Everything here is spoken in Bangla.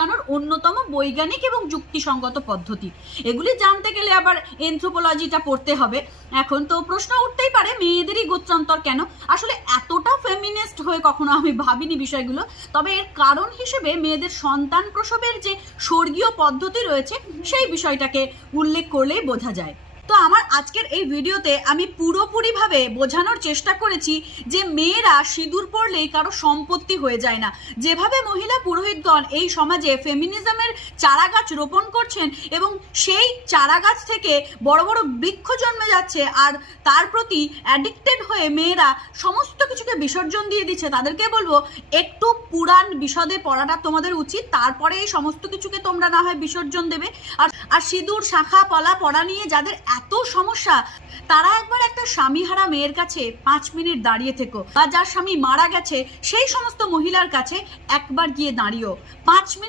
আটকানোর অন্যতম বৈজ্ঞানিক এবং যুক্তিসঙ্গত পদ্ধতি। এগুলি জানতে গেলে আবার এনথ্রোপোলজিটা পড়তে হবে। এখন তো প্রশ্ন উঠতেই পারে, মেয়েদেরই গোত্রান্তর কেন? আসলে এতটা ফেমিনিস্ট হয়ে কখনো আমি ভাবিনি বিষয়গুলো। তবে এর কারণ হিসেবে মেয়েদের সন্তান প্রসবের যে স্বর্গীয় পদ্ধতি রয়েছে সেই বিষয়টাকে উল্লেখ করলেই বোঝা যায়। তো আমার আজকের এই ভিডিওতে আমি পুরোপুরিভাবে বোঝানোর চেষ্টা করেছি যে মেয়েরা সিঁদুর পরলেই কারো সম্পত্তি হয়ে যায় না। যেভাবে মহিলা পুরোহিতগণ এই সমাজে ফেমিনিজমের চারাগাছ রোপণ করছেন এবং সেই চারাগাছ থেকে বড় বড় বৃক্ষ জন্মে যাচ্ছে, আর তার প্রতি অ্যাডিক্টেড হয়ে মেয়েরা সমস্ত কিছুকে বিসর্জন দিয়ে দিচ্ছে, তাদেরকে বলবো একটু পুরাণ বিশদে পড়াটা তোমাদের উচিত। তারপরে এই সমস্ত কিছুকে তোমরা না হয় বিসর্জন দেবে। আর সিঁদুর শাখা পলা পড়া নিয়ে যাদের এত সমস্যা, তারা একবার একটা স্বামীহারা মেয়ের কাছে 5 মিনিট দাঁড়িয়ে থেকো, বা যার স্বামী মারা গেছে সেই সমস্ত মহিলার কাছে একবার গিয়ে দাঁড়িয়েও 5 মিনিট